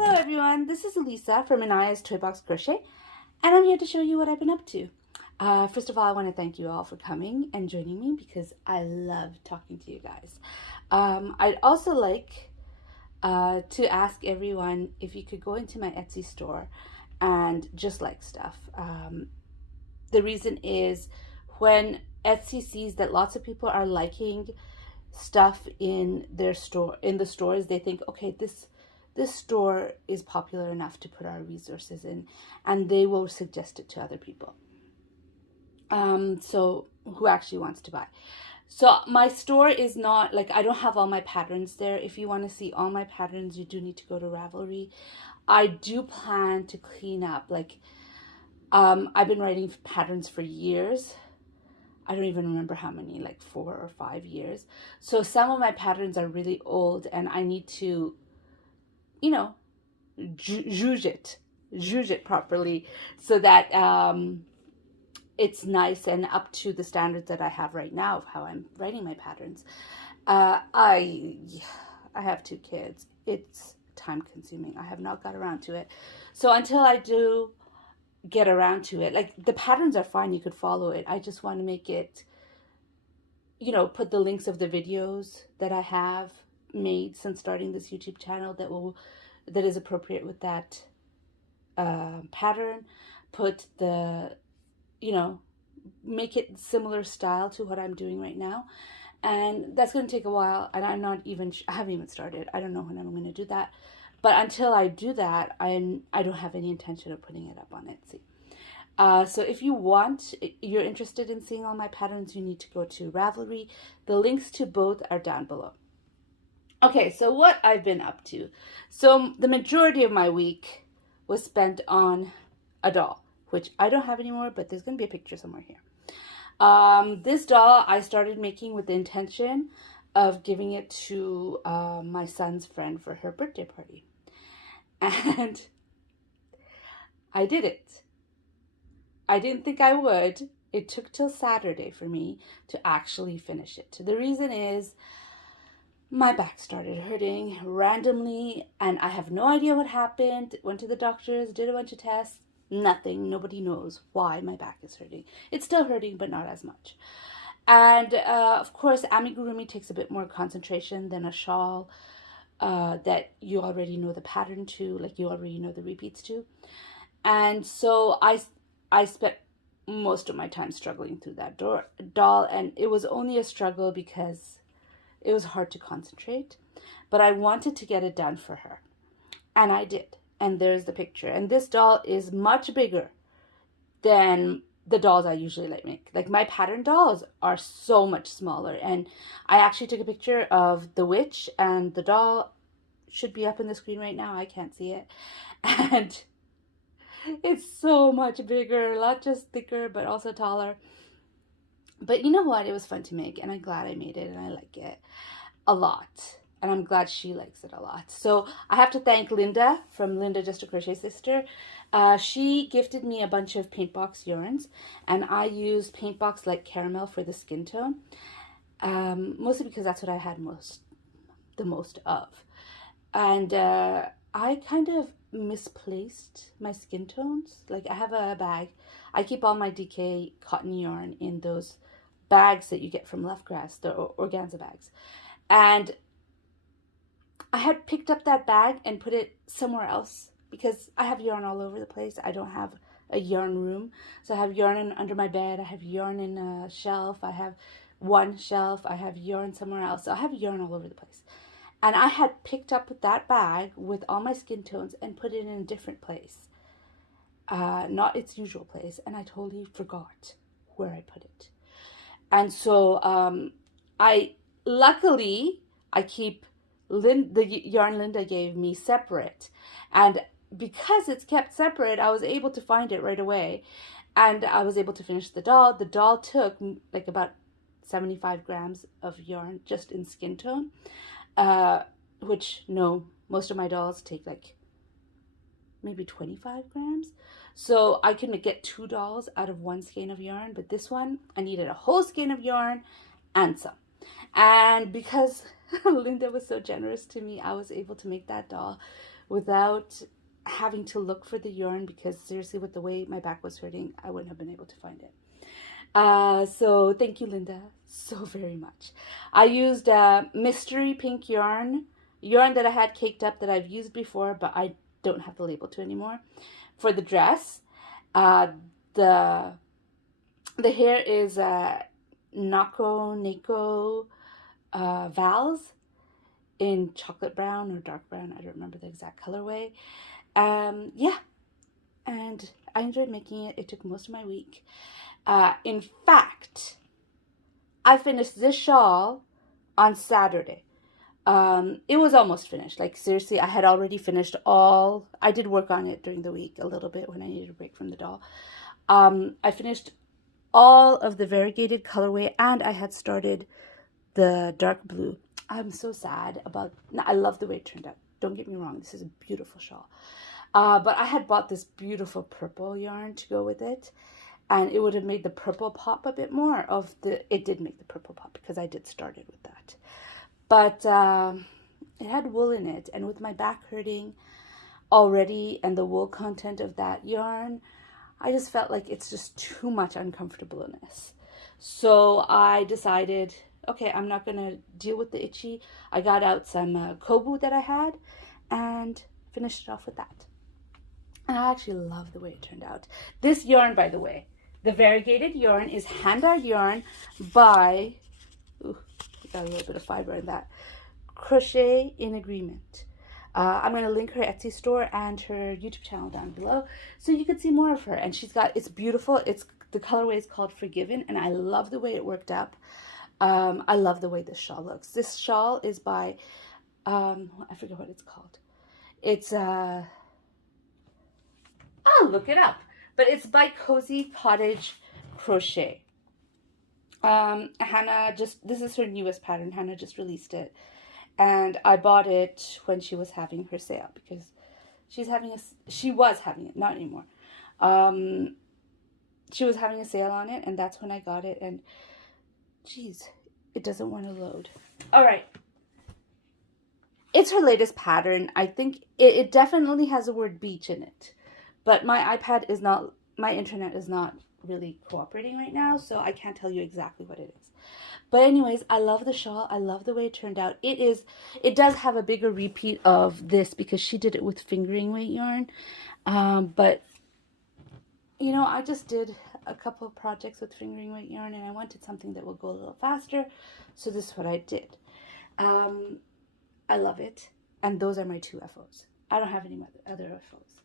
Hello everyone, this is Elisa from Anaya's Toy Box Crochet, and I'm here to show you what I've been up to. First of all, I want to thank you all for coming and joining me because I love talking to you guys. I'd also like to ask everyone if you could go into my Etsy store and just like stuff. The reason is when Etsy sees that lots of people are liking stuff in their store, in the stores, they think, okay, this store is popular enough to put our resources in, and they will suggest it to other people. So who actually wants to buy. So my store is not like, I don't have all my patterns there. If you want to see all my patterns, you do need to go to Ravelry. I do plan to clean up, like, I've been writing patterns for years. I don't even remember how many, like 4 or 5 years. So some of my patterns are really old and I need to, you know, zhuzh it properly so that it's nice and up to the standards that I have right now of how I'm writing my patterns. I have 2 kids. It's time consuming. I have not got around to it. So until I do get around to it, like, the patterns are fine, you could follow it. I just want to make it, you know, put the links of the videos that I have made since starting this YouTube channel that is appropriate with that pattern. Put the, you know, make it similar style to what I'm doing right now. And that's going to take a while, and I haven't even started. I don't know when I'm going to do that. But until I do that, I don't have any intention of putting it up on Etsy. So if you're interested in seeing all my patterns, you need to go to Ravelry. The links to both are down below. Okay, so what I've been up to. So the majority of my week was spent on a doll, which I don't have anymore, but there's going to be a picture somewhere here. This doll I started making with the intention of giving it to my son's friend for her birthday party. And I did it. I didn't think I would. It took till Saturday for me to actually finish it. The reason is my back started hurting randomly, and I have no idea what happened. Went to the doctors, did a bunch of tests, nothing. Nobody knows why my back is hurting. It's still hurting, but not as much. And of course, amigurumi takes a bit more concentration than a shawl that you already know the pattern to, like you already know the repeats to. And so I spent most of my time struggling through that doll, and it was only a struggle because it was hard to concentrate. But I wanted to get it done for her, and I did. And there's the picture. And this doll is much bigger than the dolls I usually make. Like, my pattern dolls are so much smaller. And I actually took a picture of the witch, and the doll should be up on the screen right now. I can't see it. And it's so much bigger, not just thicker, but also taller. But you know what? It was fun to make, and I'm glad I made it, and I like it a lot. And I'm glad she likes it a lot. So I have to thank Linda from Linda Just a Crochet Sister. She gifted me a bunch of Paintbox yarns, and I used Paintbox Light Caramel for the skin tone, mostly because that's what I had the most of. And I kind of misplaced my skin tones. Like, I have a bag. I keep all my DK cotton yarn in those bags that you get from Lovegrass, the organza bags. And I had picked up that bag and put it somewhere else because I have yarn all over the place. I don't have a yarn room. So I have yarn under my bed. I have yarn in a shelf. I have one shelf. I have yarn somewhere else. So I have yarn all over the place. And I had picked up that bag with all my skin tones and put it in a different place. Not its usual place. And I totally forgot where I put it. And so luckily, I keep the yarn Linda gave me separate, and because it's kept separate, I was able to find it right away, and I was able to finish the doll. The doll took like about 75 grams of yarn just in skin tone, which, no, most of my dolls take like maybe 25 grams. So I can get 2 dolls out of 1 skein of yarn, but this one I needed a whole skein of yarn and some. And because Linda was so generous to me, I was able to make that doll without having to look for the yarn, because seriously, with the way my back was hurting, I wouldn't have been able to find it. So thank you, Linda, so very much. I used mystery pink yarn that I had caked up that I've used before, but I don't have the label to anymore, for the dress. The hair is Neko Vals in chocolate brown or dark brown. I don't remember the exact colorway. Yeah, and I enjoyed making it. It took most of my week. In fact, I finished this shawl on Saturday. It was almost finished. Like, seriously, I had already finished all. I did work on it during the week a little bit when I needed a break from the doll. I finished all of the variegated colorway, and I had started the dark blue. I'm so sad about. I love the way it turned out. Don't get me wrong. This is a beautiful shawl. But I had bought this beautiful purple yarn to go with it, and it would have made the purple pop a bit more of the. It did make the purple pop because I did start it with that. But it had wool in it, and with my back hurting already and the wool content of that yarn, I just felt like it's just too much uncomfortableness. So I decided, okay, I'm not going to deal with the itchy. I got out some Kobu that I had and finished it off with that. And I actually love the way it turned out. This yarn, by the way, the variegated yarn is hand-dyed yarn by... Ooh, got a little bit of fiber in that. Crochet in Agreement. I'm going to link her Etsy store and her YouTube channel down below so you can see more of her. And she's got, it's beautiful. The colorway is called Forgiven, and I love the way it worked up. I love the way this shawl looks. This shawl is by, I forget what it's called. It's, I'll look it up. But it's by Cozy Cottage Crochet. Hannah this is her newest pattern. Hannah just released it, and I bought it when she was having her sale, because she was having it, not anymore. She was having a sale on it, and that's when I got it. And geez, it doesn't want to load. All right, it's her latest pattern. I think it definitely has the word beach in it, but my internet is not really cooperating right now, so I can't tell you exactly what it is. But anyways, I love the shawl. I love the way it turned out. It does have a bigger repeat of this because she did it with fingering weight yarn. But you know, I just did a couple of projects with fingering weight yarn, and I wanted something that will go a little faster, so this is what I did. I love it, and those are my two FOs. I don't have any other FOs.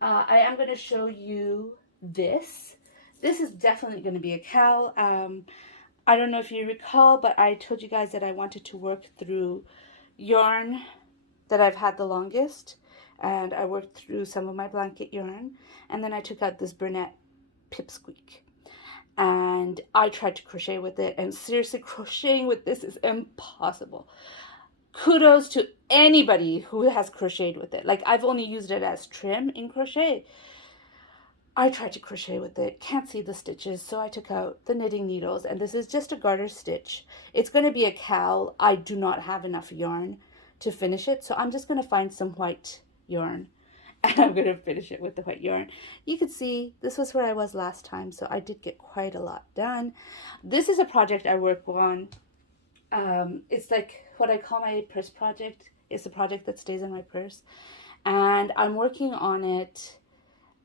I am going to show you this. This is definitely going to be a cowl. I don't know if you recall, but I told you guys that I wanted to work through yarn that I've had the longest, and I worked through some of my blanket yarn, and then I took out this Bernat Pipsqueak, and I tried to crochet with it, and seriously, crocheting with this is impossible. Kudos to anybody who has crocheted with it. Like, I've only used it as trim in crochet. I tried to crochet with it, can't see the stitches, so I took out the knitting needles, and this is just a garter stitch. It's going to be a cowl. I do not have enough yarn to finish it, so I'm just going to find some white yarn, and I'm going to finish it with the white yarn. You can see this was where I was last time, so I did get quite a lot done. This is a project I work on. It's like what I call my purse project. It's a project that stays in my purse, and I'm working on it.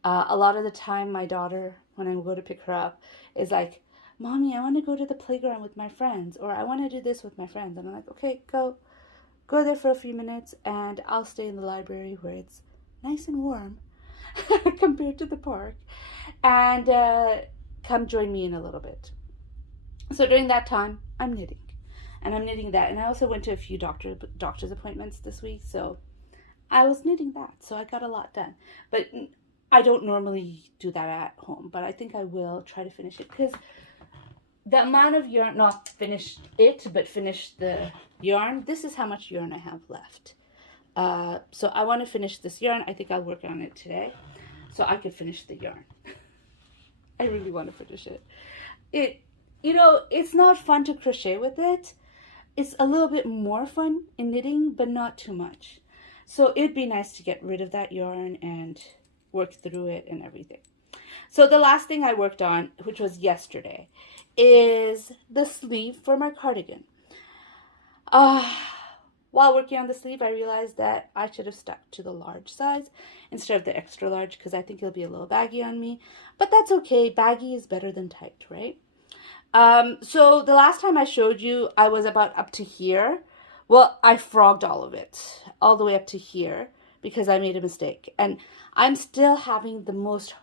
A lot of the time, my daughter, when I go to pick her up, is like, Mommy, I want to go to the playground with my friends, or I want to do this with my friends. And I'm like, okay, go there for a few minutes, and I'll stay in the library where it's nice and warm compared to the park, and come join me in a little bit. So during that time, I'm knitting, and I'm knitting that. And I also went to a few doctor's appointments this week, so I was knitting that, so I got a lot done. But I don't normally do that at home, but I think I will try to finish it, because the amount of yarn, not finish it, but finish the yarn, this is how much yarn I have left. So I want to finish this yarn. I think I'll work on it today so I could finish the yarn. I really want to finish it. You know, it's not fun to crochet with it. It's a little bit more fun in knitting, but not too much. So it'd be nice to get rid of that yarn and work through it and everything. So the last thing I worked on, which was yesterday, is the sleeve for my cardigan. While working on the sleeve, I realized that I should have stuck to the large size instead of the extra large because I think it'll be a little baggy on me. But that's okay. Baggy is better than tight, right? So the last time I showed you, I was about up to here. Well, I frogged all of it, all the way up to here, because I made a mistake. And I'm still having the most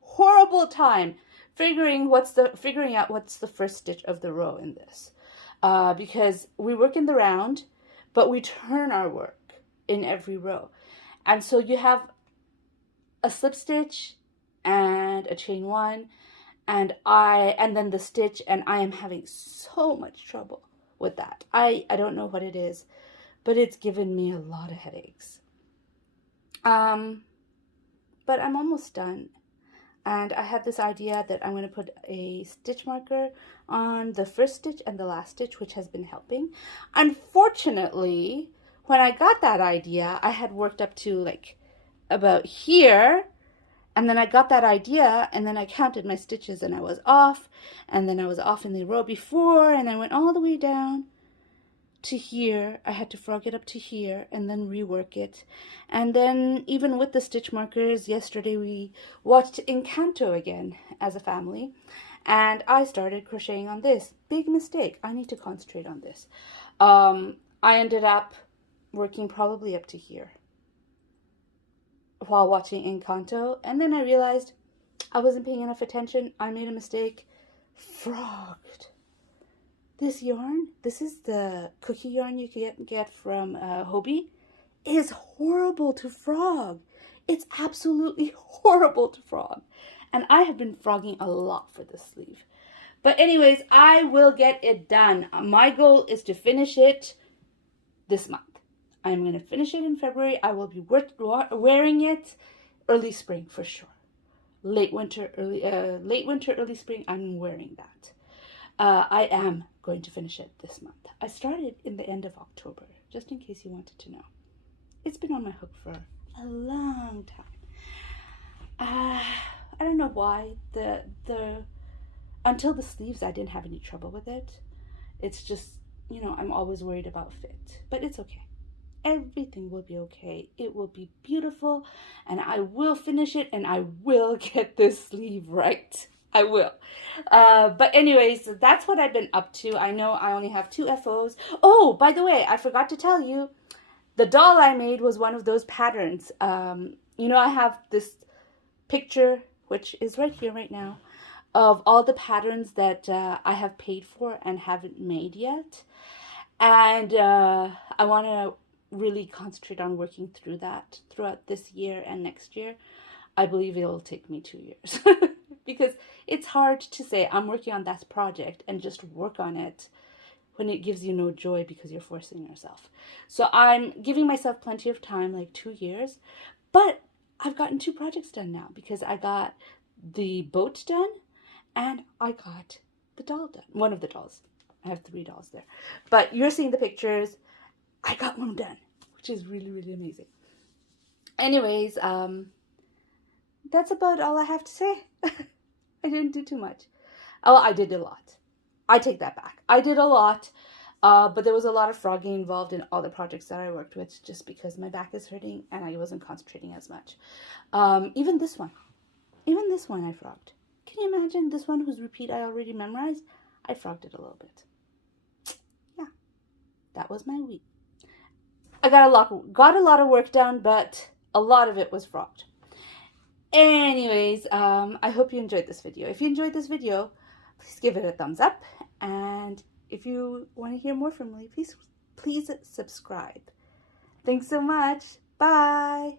horrible time figuring out what's the first stitch of the row in this. Because we work in the round, but we turn our work in every row. And so you have a slip stitch and a chain one, and then the stitch, and I am having so much trouble with that. I don't know what it is, but it's given me a lot of headaches. But I'm almost done. And I had this idea that I'm going to put a stitch marker on the first stitch and the last stitch, which has been helping. Unfortunately, when I got that idea, I had worked up to like about here, and then I got that idea, and then I counted my stitches, and I was off, and then I was off in the row before, and I went all the way down to here. I had to frog it up to here and then rework it. And then even with the stitch markers, yesterday we watched Encanto again as a family, and I started crocheting on this. Big mistake. I need to concentrate on this. I ended up working probably up to here while watching Encanto, and then I realized I wasn't paying enough attention. I made a mistake. Frogged. This yarn, this is the cookie yarn you can get from Hobbii, is horrible to frog. It's absolutely horrible to frog. And I have been frogging a lot for this sleeve. But anyways, I will get it done. My goal is to finish it this month. I'm going to finish it in February. I will be wearing it early spring for sure. Late winter, early spring, I'm wearing that. I am going to finish it this month. I started in the end of October, just in case you wanted to know. It's been on my hook for a long time. I don't know why. Until the sleeves, I didn't have any trouble with it. It's just, I'm always worried about fit. But it's okay. Everything will be okay. It will be beautiful, and I will finish it, and I will get this sleeve right. I will. But anyways, that's what I've been up to. I know I only have 2 FOs. Oh, by the way, I forgot to tell you, the doll I made was one of those patterns. I have this picture, which is right here right now, of all the patterns that I have paid for and haven't made yet. And I want to really concentrate on working through that throughout this year and next year. I believe it will take me 2 years because it's hard to say I'm working on that project and just work on it when it gives you no joy because you're forcing yourself. So I'm giving myself plenty of time, like 2 years, but I've gotten 2 projects done now because I got the boat done and I got the doll done. One of the dolls. I have 3 dolls there, but you're seeing the pictures. I got one done, which is really, really amazing. Anyways, that's about all I have to say. I didn't do too much. Oh, I did a lot. I take that back. I did a lot, but there was a lot of frogging involved in all the projects that I worked with just because my back is hurting and I wasn't concentrating as much. Even this one I frogged. Can you imagine this one whose repeat I already memorized? I frogged it a little bit. Yeah, that was my week. I got a lot of work done, but a lot of it was frogged. Anyways, I hope you enjoyed this video. If you enjoyed this video, please give it a thumbs up. And if you want to hear more from me, please subscribe. Thanks so much. Bye.